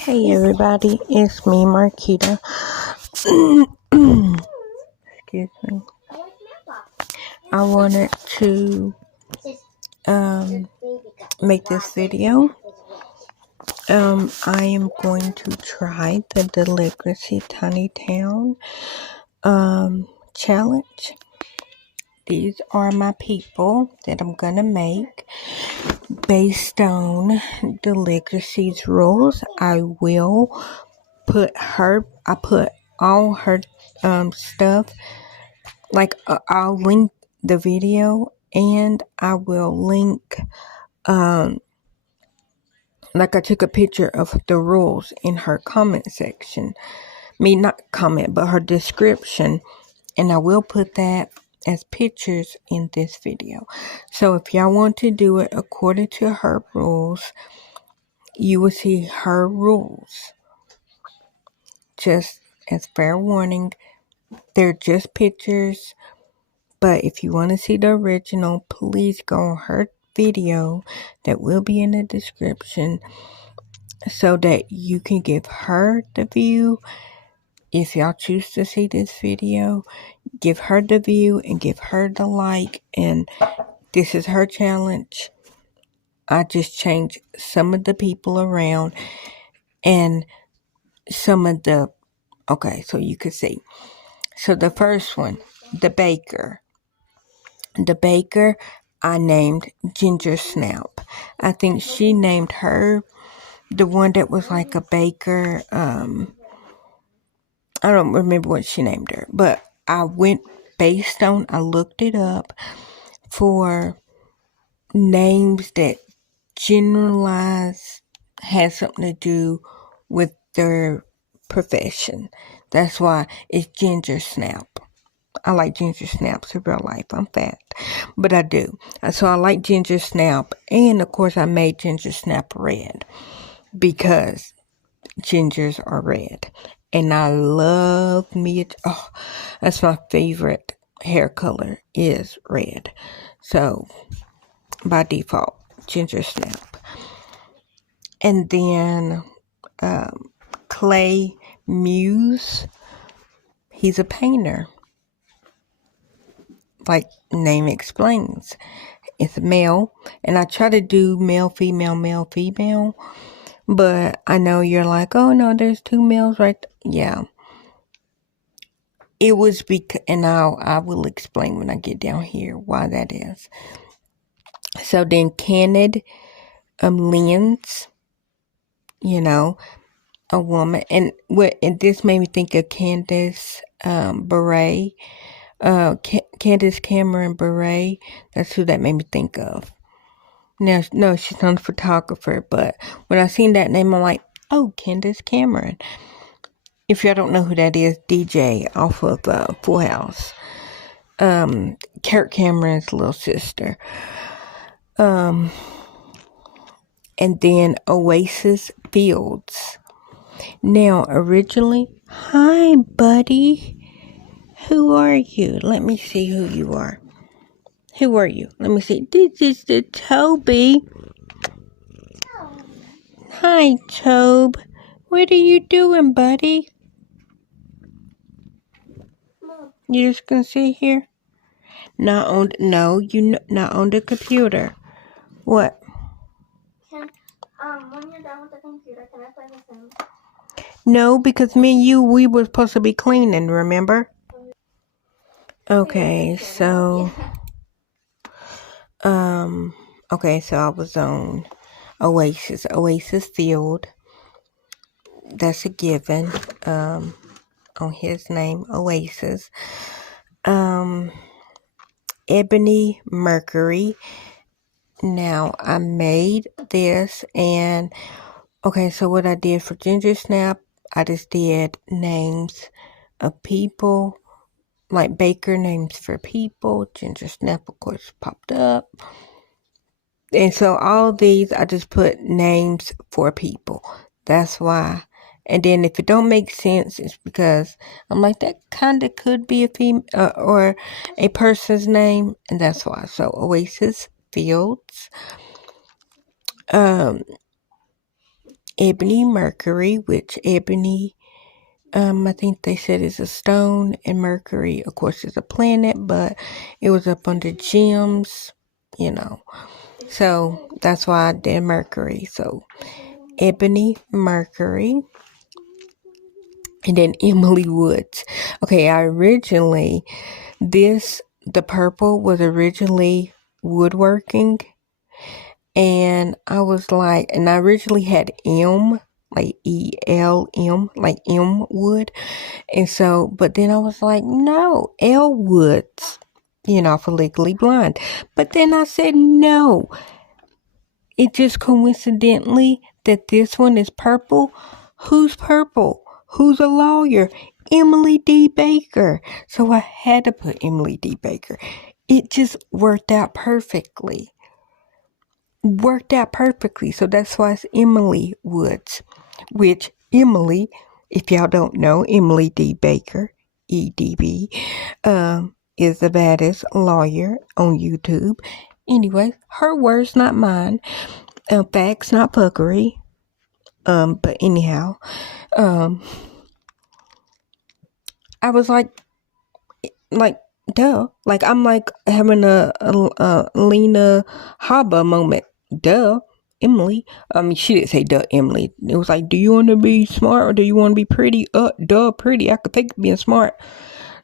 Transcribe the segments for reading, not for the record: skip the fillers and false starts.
Hey everybody, it's me, Marquita. Excuse me. I wanted to make this video. I am going to try the Deligracy Tiny Town challenge. These are my people that I'm gonna make based on Deligracy's rules. I put all her stuff. Like I'll link the video and I will link like I took a picture of the rules in her comment section. Not comment, but her description. And I will put that as pictures in this video. So if y'all want to do it according to her rules, you will see her rules. Just as fair warning, they're just pictures. But if you want to see the original, please go on her video that will be in the description so that you can give her the view. If y'all choose to see this video, give her the view and give her the like. And this is her challenge. I just changed some of the people around and some of the... Okay, so you can see. So the first one, the baker. The baker, I named Ginger Snap. I think she named her the one that was like a baker. I don't remember what she named her, but I looked it up for names that generalize, has something to do with their profession. That's why it's Ginger Snap. I like ginger snaps in real life. I'm fat, but I do. So I like ginger snap. And of course I made ginger snap red because gingers are red. And I love me. That's my favorite hair color is red. So by default, ginger snap. And then Clay Muse. He's a painter. Like name explains. It's male, and I try to do male, female, but I know you're like, oh no, there's two males right there. Yeah. It was because, and I will explain when I get down here why that is. So then candid lens, a woman, and this made me think of Candace Bure. Candace Cameron Bure, that's who that made me think of. Now, no, she's not a photographer, but when I seen that name, I'm like, oh, Candace Cameron. If y'all don't know who that is, DJ off of Full House. Kirk Cameron's little sister. And then Oasis Fields. Now, originally, hi, buddy. Who are you? Let me see who you are. Who are you? Let me see. This is the Toby. Hi, Tobe. What are you doing, buddy? You just gonna sit here? Not on the computer. What? When you're done with the computer, can I play The Sims? No, because me and you, we were supposed to be cleaning, remember? Okay, so I was on Oasis Field. That's a given. On his name, Oasis. Ebony Mercury. Now, I made this, and okay, so what I did for Ginger Snap, I just did names of people, like baker names for people. Ginger Snap, of course, popped up. And so all these, I just put names for people. That's why. And then if it don't make sense, it's because I'm like, that kind of could be a female or a person's name. And that's why. So Oasis Fields. ebony Mercury, which ebony, I think they said is a stone, and Mercury, of course, is a planet, but it was up under gems, you know. So that's why I did Mercury. So ebony Mercury. And then Emily Woods. Okay, the purple was originally Woodworking. And I was like, and I originally had M, like ELM, like M Wood. And so, but then I was like, no, L Woods, for Legally Blind. But then I said, no, it just coincidentally that this one is purple. Who's purple? Who's a lawyer? Emily D. Baker. So I had to put Emily D. Baker. It just worked out perfectly. So that's why it's Emily Woods, which Emily, if y'all don't know, Emily D. Baker, EDB, is the baddest lawyer on YouTube. Anyway, her words, not mine. Facts, not fuckery. But anyhow, I was like, duh. Like, I'm like having a Lena Haba moment. Duh, Emily. I mean, she didn't say duh, Emily. It was like, do you want to be smart or do you want to be pretty? Duh, pretty. I could take being smart.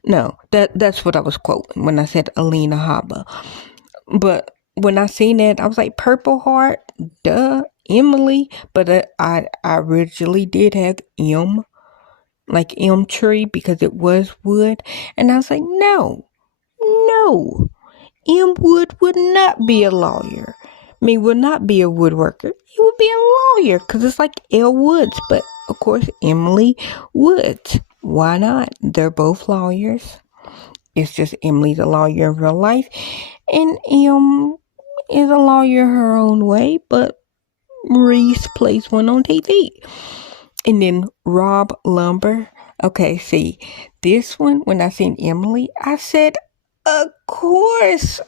No, that's what I was quoting when I said Alina Haba. But when I seen that, I was like, Purple Heart, duh, Emily. But I originally did have M, like M tree, because it was wood. And I was like, no, M would not be a lawyer. Would not be a woodworker. He would be a lawyer because it's like L Woods. But of course, Emily Woods. Why not? They're both lawyers. It's just Emily's a lawyer in real life. And M is a lawyer her own way. But Reese plays one on TV. And then Rob Lumber. Okay, see, this one, when I seen Emily, I said, of course,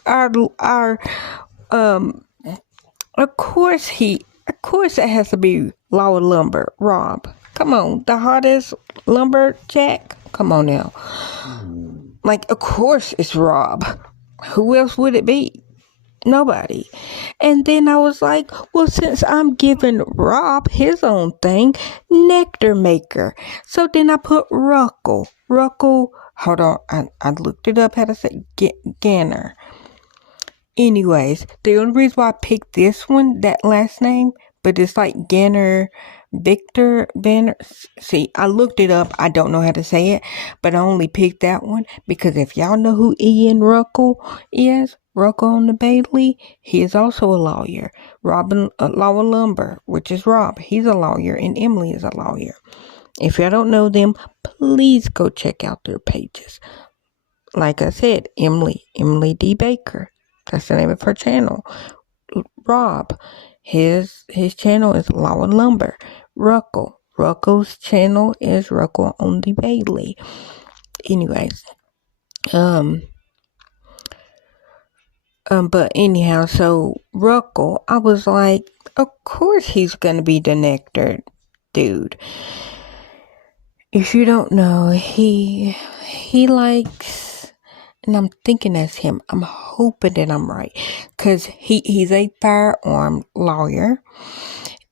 of course it has to be Lawyer Lumber, Rob. Come on, the hottest lumberjack. Come on now. Like, of course it's Rob. Who else would it be? Nobody. And then I was like, well, since I'm giving Rob his own thing, Nectar Maker. So then I put Ruckle, hold on, I looked it up how to say Grüner. Anyways, the only reason why I picked this one, that last name, but it's like Grüner, Victor Banner. See, I looked it up. I don't know how to say it, but I only picked that one because if y'all know who Ian Ruckle is, Ruckle on the Bailey, he is also a lawyer. Robin Lawyer Lumber, which is Rob, he's a lawyer, and Emily is a lawyer. If y'all don't know them, please go check out their pages. Like I said, Emily D. Baker. That's the name of her channel. Rob, his channel is Lawyer Lumber. Ruckle's channel is Ruckle on the Bailey. Anyways, but anyhow, so Ruckle, I was like, of course he's gonna be the Nectar dude. If you don't know, he likes, and I'm thinking that's him. I'm hoping that I'm right, cause he's a firearm lawyer,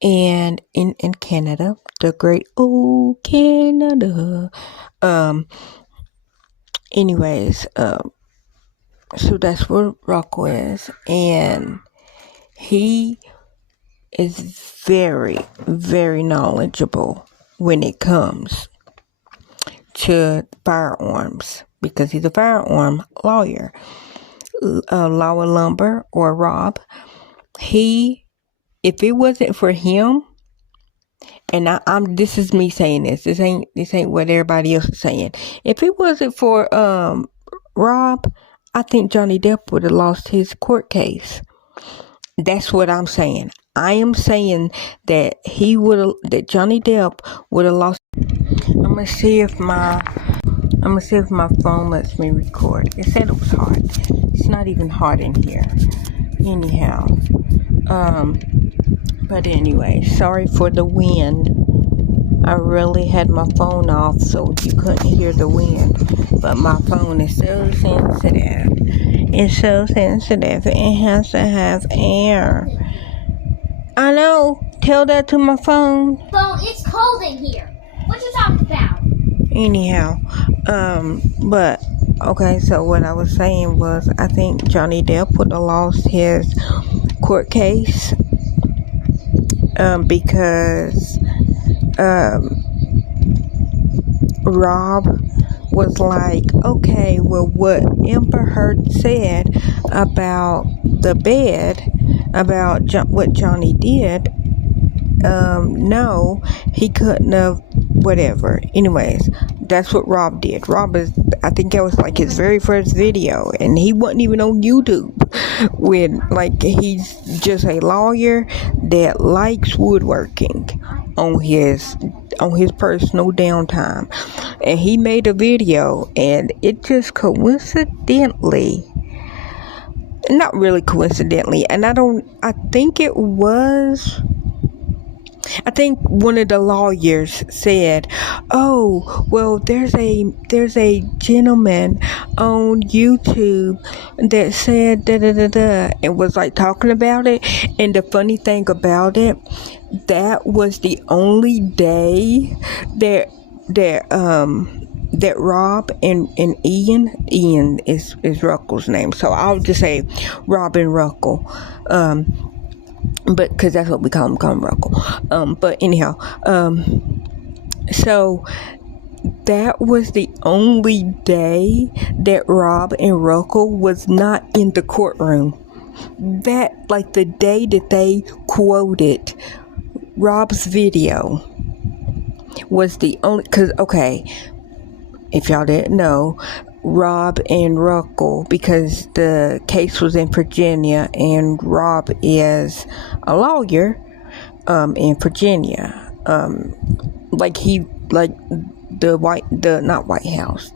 and in Canada, the great old Canada. Anyways, so that's what Rocco is, and he is very, very knowledgeable when it comes to firearms because he's a firearm lawyer. Lawyer Lumber or Rob, if it wasn't for him, and this is me saying this. This ain't what everybody else is saying. If it wasn't for Rob, I think Johnny Depp would have lost his court case. That's what I'm saying. I am saying that that Johnny Depp would have lost. I'm gonna see if my phone lets me record. It said it was hot. It's not even hot in here. Anyhow, But anyway, sorry for the wind. I really had my phone off so you couldn't hear the wind. But my phone is so sensitive. It's so sensitive. It has to have air. I know. Tell that to my phone. Phone, it's cold in here. What you talking about? Anyhow, but okay, so what I was saying was I think Johnny Depp would have lost his court case because Rob was like, okay, well, what Amber Heard said about the bed, about what Johnny did, no, he couldn't have, whatever. Anyways, that's what Rob did. Rob is, I think that was like his very first video, and he wasn't even on YouTube. When, like, he's just a lawyer that likes woodworking on his personal downtime, and he made a video, and it just coincidentally, not really coincidentally, and I think one of the lawyers said, oh, well, there's a gentleman on YouTube that said da-da-da-da, and was like talking about it. And the funny thing about it, that was the only day that Rob and Ian is Ruckle's name, so I'll just say Rob and Ruckle, but because that's what we call him Ruckle. But anyhow, so that was the only day that Rob and Ruckle was not in the courtroom. That, like, the day that they quoted Rob's video was the only, because, okay, if y'all didn't know, Rob and Ruckle, because the case was in Virginia, and Rob is a lawyer in Virginia.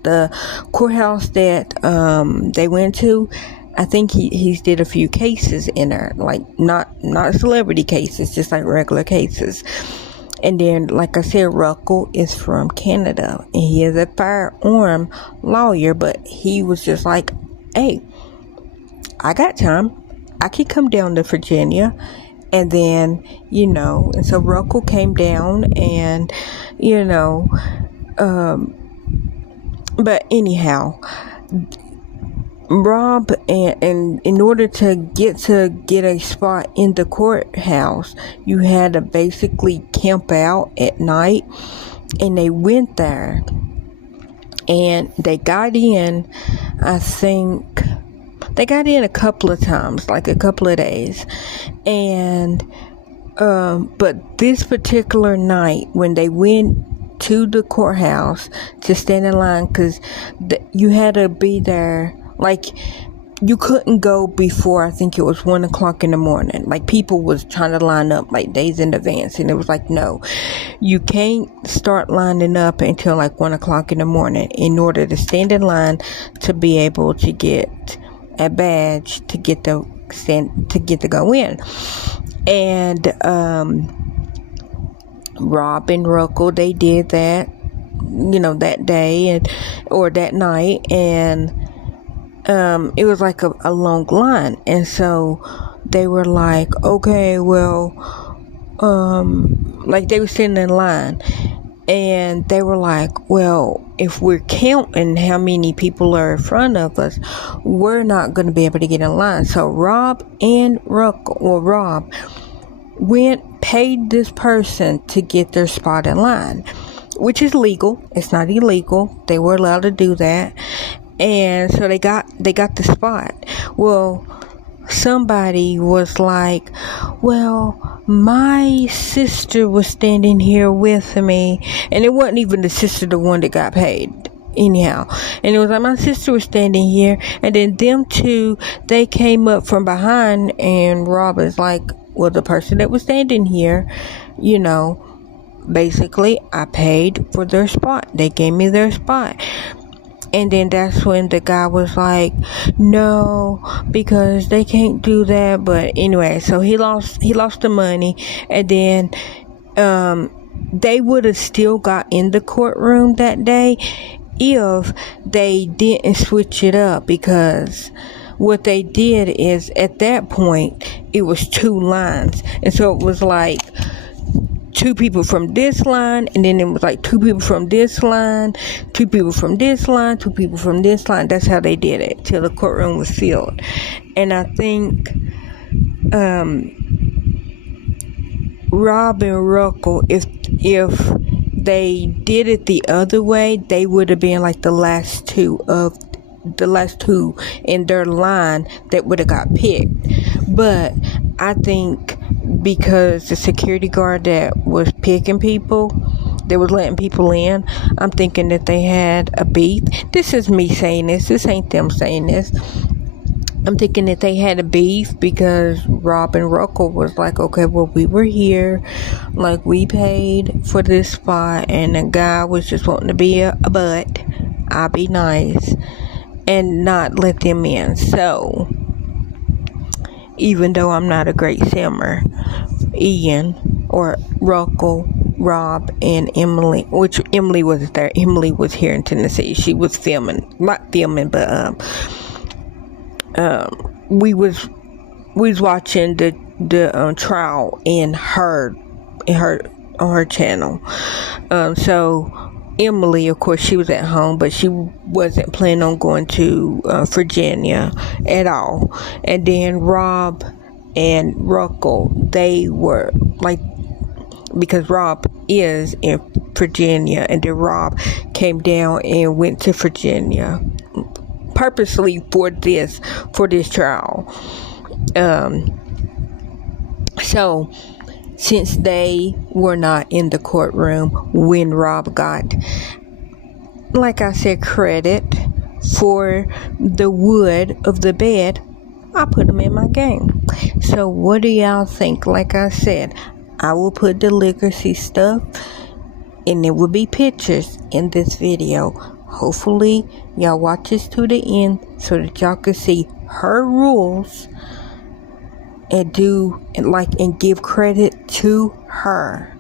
The courthouse that they went to, I think he's did a few cases in there, like not celebrity cases, just like regular cases. And then, like I said, Ruckle is from Canada, and he is a firearm lawyer, but he was just like, hey, I got time. I could come down to Virginia. And then, and so Ruckle came down, and, but anyhow, Rob, and in order to get a spot in the courthouse, you had to basically camp out at night. And they went there, and they got in, I think they got in a couple of times, like a couple of days. And but this particular night, when they went to the courthouse to stand in line, because you had to be there, like, you couldn't go before, I think it was 1 o'clock in the morning. Like, people was trying to line up like days in advance, and it was like, no, you can't start lining up until like 1 o'clock in the morning in order to stand in line to be able to get a badge to get to go in. And Rob and Ruckle, they did that, that day or that night, and it was like a long line. And so they were like, okay, well, like, they were sitting in line, and they were like, well, if we're counting how many people are in front of us, we're not going to be able to get in line. So Rob and Rob paid this person to get their spot in line, which is legal. It's not illegal. They were allowed to do that. And so they got the spot. Well, somebody was like, well, my sister was standing here with me, and it wasn't even the sister, the one that got paid, anyhow. And it was like, my sister was standing here, and then them two, they came up from behind, and Rob is like, well, the person that was standing here, basically, I paid for their spot. They gave me their spot. And then that's when the guy was like, no, because they can't do that. But anyway, so he lost the money. And then they would have still got in the courtroom that day if they didn't switch it up, because what they did is, at that point, it was 2 lines. And so it was like 2 people from this line, and then it was like 2 people from this line, 2 people from this line, 2 people from this line. That's how they did it till the courtroom was filled. And I think Rob and Ruckle, if they did it the other way, they would have been like the last two in their line that would have got picked. But I think because the security guard that was picking people, that was letting people in, I'm thinking that they had a beef. This is me saying this. This ain't them saying this. I'm thinking that they had a beef because Rob and Ruckle was like, okay, well, we were here, like, we paid for this spot, and the guy was just wanting to be a butt. I'll be nice and not let them in. So, even though I'm not a great simmer, Ian or Ruckle, Rob, and Emily, which Emily was there. Emily was here in Tennessee. She was filming, not filming, but we was watching the trial on her channel. So Emily, of course, she was at home, but she wasn't planning on going to Virginia at all. And then Rob and Ruckle, they were like, because Rob is in Virginia, and then Rob came down and went to Virginia purposely for this trial. So since they were not in the courtroom when Rob got, like I said, credit for the wood of the bed, I put them in my game. So what do y'all think? Like I said, I will put Deligracy stuff, and there will be pictures in this video. Hopefully y'all watch this to the end so that y'all can see her rules and give credit to her.